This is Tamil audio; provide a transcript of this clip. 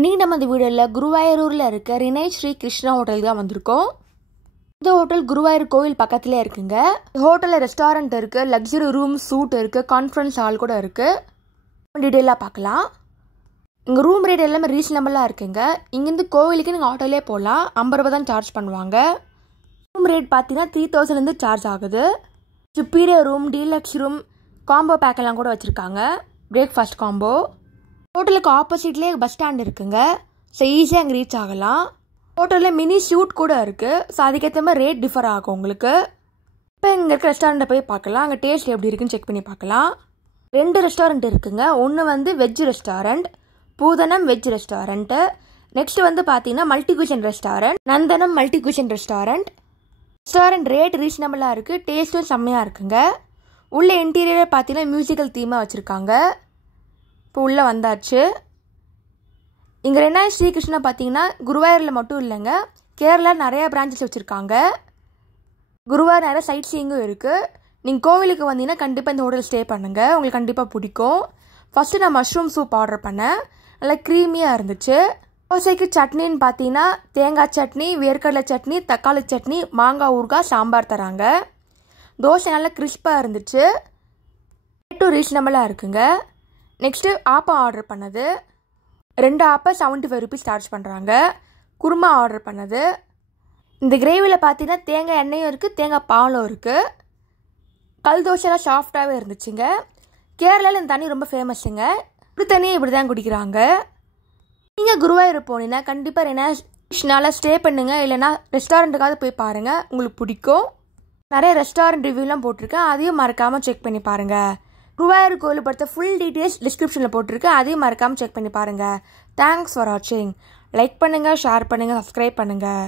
இன்றைக்கி நம்ம இந்த வீடியோவில் குருவாயூரில் இருக்க ரினைஸ் ஸ்ரீ கிருஷ்ணா ஹோட்டலுக்கு தான் வந்திருக்கோம். இந்த ஹோட்டல் குருவாயூர் கோவில் பக்கத்துலேயே இருக்குங்க. ஹோட்டலில் ரெஸ்டாரண்ட் இருக்குது, லக்ஸரி ரூம், சூட் இருக்குது, கான்ஃபரன்ஸ் ஹால் கூட இருக்குது. டீட்டெயிலாக பார்க்கலாம். இங்கே ரூம் ரேட் எல்லாமே ரீசனபிளாக இருக்குங்க. இங்கேருந்து கோவிலுக்கு நீங்கள் ஆட்டோலேயே போகலாம். 50 ரூபா தான் சார்ஜ் பண்ணுவாங்க. ரூம் ரேட் பார்த்தீங்கன்னா 3000 சார்ஜ் ஆகுது. Superior room, deluxe room, combo பேக்கெல்லாம் கூட வச்சுருக்காங்க. Breakfast combo. ஹோட்டலுக்கு ஆப்போசிட்லேயே பஸ் ஸ்டாண்ட் இருக்குங்க. ஸோ ஈஸியாக அங்கே ரீச் ஆகலாம். ஹோட்டலில் மினி ஷூட் கூட இருக்குது. ஸோ அதுக்கேற்ற மாதிரி ரேட் டிஃபர் ஆகும் உங்களுக்கு. இப்போ இங்கே இருக்க ரெஸ்டாரண்ட்டை போய் பார்க்கலாம். அங்கே டேஸ்ட் எப்படி இருக்குன்னு செக் பண்ணி பார்க்கலாம். 2 ரெஸ்டாரண்ட் இருக்குங்க. ஒன்று வந்து வெஜ் ரெஸ்டாரண்ட், பூதனம் வெஜ் ரெஸ்டாரண்ட்டு. நெக்ஸ்ட் வந்து பார்த்தீங்கன்னா multi cuisine restaurant, Nandanam multi cuisine restaurant. Restaurant rate ரீசனபிளாக இருக்குது, டேஸ்ட்டும் செம்மையாக இருக்குங்க. உள்ள இன்டீரியர் பார்த்தீங்கன்னா மியூசிக்கல் தீமாக வச்சுருக்காங்க. இப்போ உள்ளே வந்தாச்சு. இங்கே ரினைஸ் ஸ்ரீ கிருஷ்ணா பார்த்தீங்கன்னா குருவாயூரில் மட்டும் இல்லைங்க, கேரளா நிறையா பிரான்ச்சஸ் வச்சுருக்காங்க. குருவாயூர் நிறைய சைட் சீயிங்கும் இருக்குது. நீங்கள் கோவிலுக்கு வந்தீங்கன்னா கண்டிப்பாக இந்த ஹோட்டல் ஸ்டே பண்ணுங்கள், உங்களுக்கு கண்டிப்பாக பிடிக்கும். ஃபஸ்ட்டு நான் மஷ்ரூம் சூப் ஆர்டர் பண்ணேன். நல்லா க்ரீமியாக இருந்துச்சு. தோசைக்கு சட்னின்னு பார்த்தீங்கன்னா தேங்காய் சட்னி, வேர்க்கடலை சட்னி, தக்காளி சட்னி, மாங்காய் ஊறுகாய், சாம்பார் தராங்க. தோசை நல்லா கிறிஸ்பாக இருந்துச்சு. ரேட்டும் ரீசனபிளாக இருக்குங்க. நெக்ஸ்ட்டு ஆப்பம் ஆர்டர் பண்ணது. 2 ஆப்பம் 75 ரூபீஸ் சார்ஜ் பண்ணுறாங்க. குருமா ஆர்டர் பண்ணது. இந்த கிரேவியில் பார்த்தீங்கன்னா தேங்காய் எண்ணெயும் இருக்குது, தேங்காய் பாலும் இருக்குது. கல் தோசைலாம் சாஃப்டாகவே இருந்துச்சுங்க. கேரளாவில் இந்த தண்ணி ரொம்ப ஃபேமஸுங்க. இப்படி தண்ணி இப்படி தான் குடிக்கிறாங்க. நீங்கள் குருவாயூர் போனீங்கன்னா கண்டிப்பாக ரினைஸ் கிருஷ்ணாவில் ஸ்டே பண்ணுங்கள். இல்லைனா ரெஸ்டாரண்ட்டுக்காவது போய் பாருங்கள், உங்களுக்கு பிடிக்கும். நிறைய ரெஸ்டாரண்ட் ரிவ்யூலாம் போட்டிருக்கேன், அதையும் மறக்காமல் செக் பண்ணி பாருங்கள். குருவாயூர் கோவில் படுத்த ஃபுல் டீட்டெயில்ஸ் டிஸ்கிரிப்ஷனில் போட்டிருக்கு, அதையும் மறக்காமல் செக் பண்ணி பாருங்கள். தேங்க்ஸ் ஃபார் வாட்சிங். லைக் பண்ணுங்கள், ஷேர் பண்ணுங்கள், சப்ஸ்கிரைப் பண்ணுங்கள்.